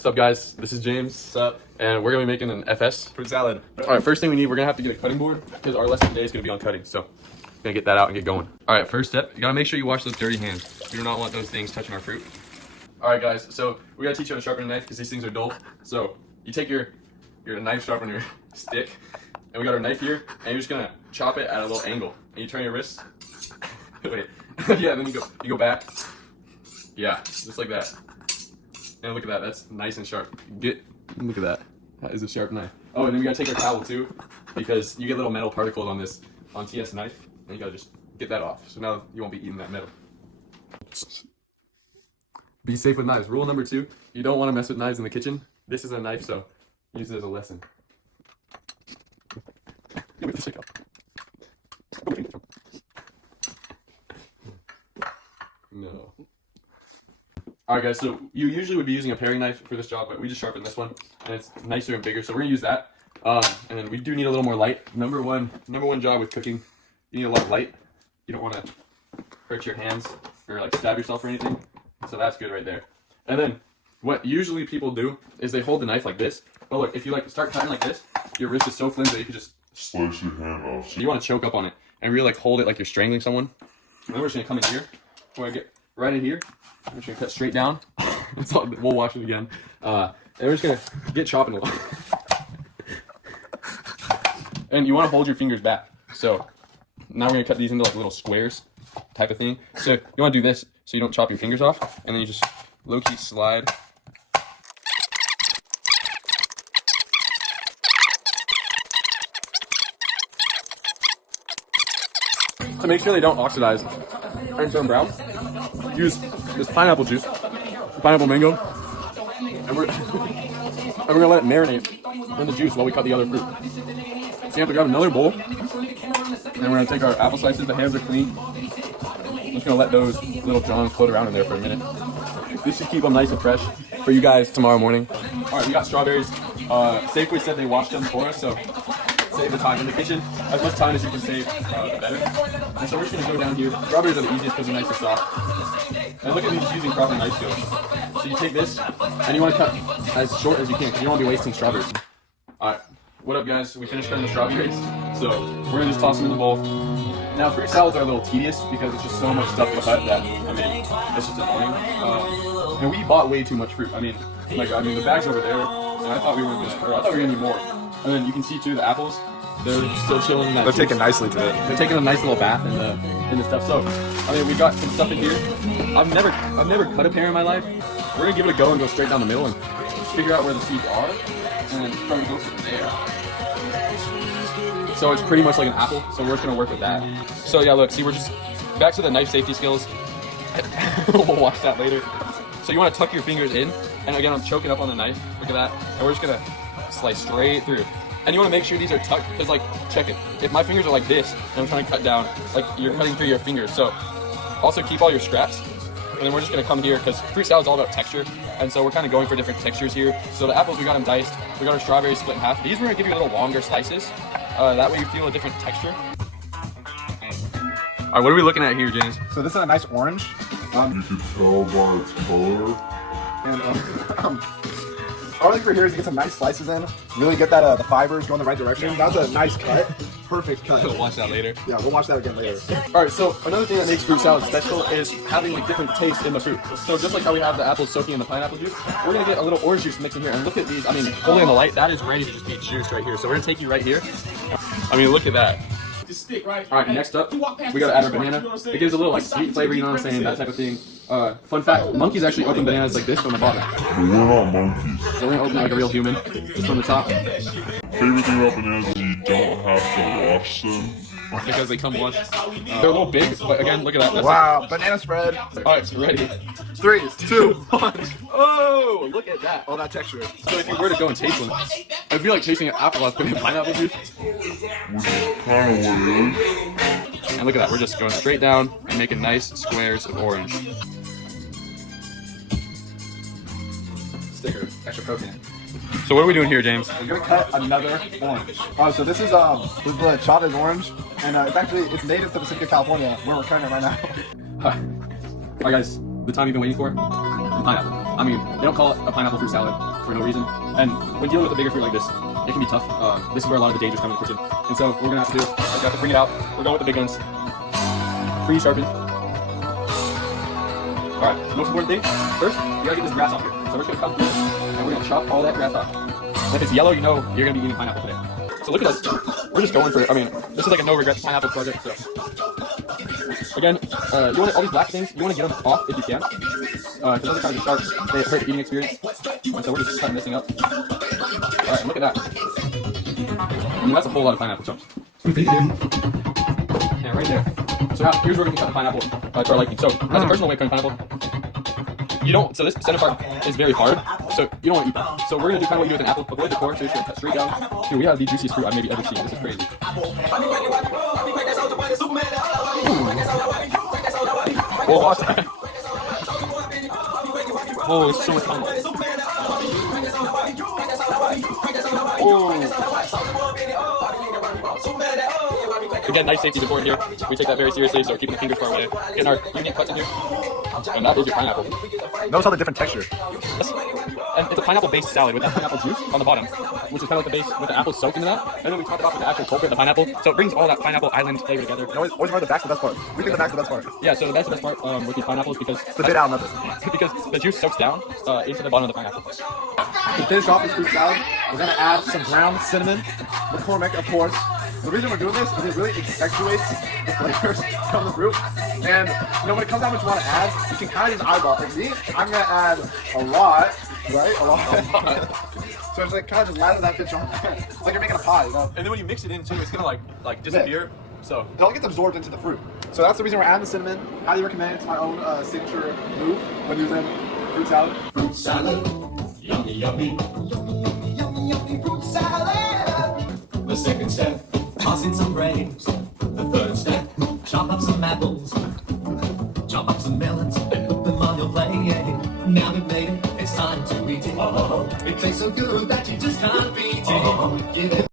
What's up, guys? This is James. What's up? And we're gonna be making an FS Fruit salad. All right, first thing we need, we're gonna have to get a cutting board because our lesson today is gonna be on cutting. So, gonna get that out and get going. All right, first step, you gotta make sure you wash those dirty hands. We do not want those things touching our fruit. All right, guys. So we gotta teach you how to sharpen a knife because these things are dull. So you take your knife sharpener your stick, and we got our knife here, and you're just gonna chop it at a little angle, and you turn your wrist. Wait, yeah, then you go back. Yeah, just like that. And look at that, that's nice and sharp. Look at that. That is a sharp knife. Oh, and then we gotta take our towel too, because you get little metal particles on TS knife, and you gotta just get that off. So now you won't be eating that metal. Be safe with knives. Rule number 2, you don't wanna mess with knives in the kitchen. This is a knife, so use it as a lesson. No. Alright guys, so you usually would be using a paring knife for this job, but we just sharpened this one, and it's nicer and bigger, so we're gonna use that. And then we do need a little more light. Number one job with cooking, you need a lot of light. You don't want to hurt your hands or like stab yourself or anything, so that's good right there. And then what usually people do is they hold the knife like this, but look, if you like start cutting like this, your wrist is so flimsy that you can just slice your hand off. You want to choke up on it and really like hold it like you're strangling someone. And then we're just gonna come in here. We're gonna get right in here. I'm just gonna cut straight down. That's all, we'll wash it again. And we're just gonna get chopping a little. And you want to hold your fingers back. So now we're gonna cut these into like little squares type of thing. So you want to do this so you don't chop your fingers off, and then you just low-key slide. To make sure they don't oxidize and turn brown, use this pineapple juice, pineapple mango, and we're gonna let it marinate in the juice while we cut the other fruit. So you have to grab another bowl, and we're gonna take our apple slices. The hands are clean. I'm just gonna let those little johns float around in there for a minute. This should keep them nice and fresh for you guys tomorrow morning. All right, we got strawberries. Safeway said they washed them for us, so save the time in the kitchen. As much time as you can save, the better. And so we're just gonna go down here. Strawberries are the easiest because they're nice and soft. And look at me just using proper knife skills. So you take this, and you want to cut as short as you can because you don't want to be wasting strawberries. All right, what up, guys? We finished cutting the strawberries, so we're gonna just toss them in the bowl. Now, fruit salads are a little tedious because it's just so much stuff to cut that it's just annoying. And we bought way too much fruit. The bag's over there, and I thought we were gonna need more. And then you can see too the apples. They're still chilling in that They're juice. taking nicely to it. They're taking a nice little bath in the stuff. So, we got some stuff in here. I've never cut a pear in my life. We're gonna give it a go and go straight down the middle and figure out where the seeds are, and then try to go from there. So it's pretty much like an apple. So we're just gonna work with that. So yeah, look, see, we're just back to the knife safety skills. We'll watch that later. So you want to tuck your fingers in, and again, I'm choking up on the knife. Look at that, and we're just gonna slice straight through. And you want to make sure these are tucked, because like, check it. If my fingers are like this, and I'm trying to cut down, like you're cutting through your fingers. So also keep all your scraps. And then we're just gonna come here, because fruit salad is all about texture. And so we're kind of going for different textures here. So the apples, we got them diced. We got our strawberries split in half. These we're gonna give you a little longer slices. That way you feel a different texture. All right, what are we looking at here, James? So this is a nice orange. You can tell by its color. And all thing for here is to get some nice slices in. Really get that the fibers going the right direction. That was a nice cut. Perfect cut. We'll watch that later. Yeah, we'll watch that again later. All right, so another thing that makes fruit salad special is having like different tastes in the fruit. So just like how we have the apples soaking in the pineapple juice, we're gonna get a little orange juice mixed in here. And look at these. Holding in the light, that is ready to just be juiced right here. So we're gonna take you right here. Look at that. Stick, right? All right, next up, we gotta add our banana. It gives a little like sweet flavor, you know what I'm saying? That type of thing. Fun fact: monkeys actually open bananas like this from the bottom. But we're not monkeys. So we're gonna open it like a real human, just from the top. Favorite thing about bananas is you don't have to wash them. Because they come washed. They're a little big, but again, look at that. That's Wow, banana spread. All right, ready? 3, 2, 1. Oh, look at that. All that texture. So if you were to go and taste one, it'd be like tasting an apple after pineapple juice. Which is kind of what it is. And look at that, we're just going straight down and making nice squares of orange. Sticker, extra protein. So what are we doing here, James? We're gonna cut another orange. So this is the Chavez orange, and it's native to the city of California, where we're cutting it right now. Alright guys, the time you've been waiting for? Pineapple. I mean, they don't call it a pineapple fruit salad for no reason. And when dealing with a bigger fruit like this, it can be tough. This is where a lot of the dangers come in the kitchen. And so what we're gonna have to do is we have to bring it out. We're going with the big guns. Pre-sharpened. All right, most important thing, first, you gotta get this grass off here. So we're just gonna cut through this, and we're gonna chop all that grass off. And if it's yellow, you know you're gonna be eating pineapple today. So look at us. We're just going for it. I mean, this is like a no regrets pineapple project. So again, you want all these black things, you want to get them off if you can. Because those are kind of sharp, they hurt the eating experience. And so we're just cutting this thing up. Alright, look at that. I mean, that's a whole lot of pineapple chunks. Yeah, right there. So now, here's where we can cut the pineapple to our liking. So, as a personal way of cutting pineapple, you don't, so this center part is very hard, so you don't want to eat that. So we're going to do kind of what you do with an apple, avoid the core, so you're just going to cut straight down. Dude, we have the juiciest fruit I've maybe ever seen. This is crazy. Whoa, watch that. Oh, it's so much fun. Oh. Again, nice safety support here. We take that very seriously, so we're keeping the fingers far away. Getting our unique cuts in here. And that is your pineapple. Notice all the different texture. And it's a pineapple-based salad with that pineapple juice on the bottom, which is kind of like the base with the apple soaked into that. And then we top it off with the actual culprit, the pineapple. So it brings all that pineapple island flavor together. Always remember the back's the best part. We think the back's the best part. Yeah, so that's the best part with these pineapples because It's a bit out method. because the juice soaks down into the bottom of the pineapple. To finish off this fruit salad, we're gonna add some ground cinnamon, McCormick, of course. The reason we're doing this is it really accentuates the flavors from the fruit. And you know, when it comes down to what you want to add, you can kind of just eyeball. Like me, I'm gonna add a lot, right? A lot. So it's like kind of just lather that bitch on there. It's like you're making a pie, you know? And then when you mix it in too, it's gonna like disappear. So Don't get absorbed into the fruit. So that's the reason we're adding the cinnamon. Highly recommend. It's my own signature move when using fruit salad. Fruit salad, yummy, yummy. Yummy, yummy, yummy fruit salad. The second step, toss in some grapes. The third step, chop up some apples. Chop up some melons, put them on your plate. Now we've made it, it's time to eat it. It tastes so good that you just can't beat it. Give it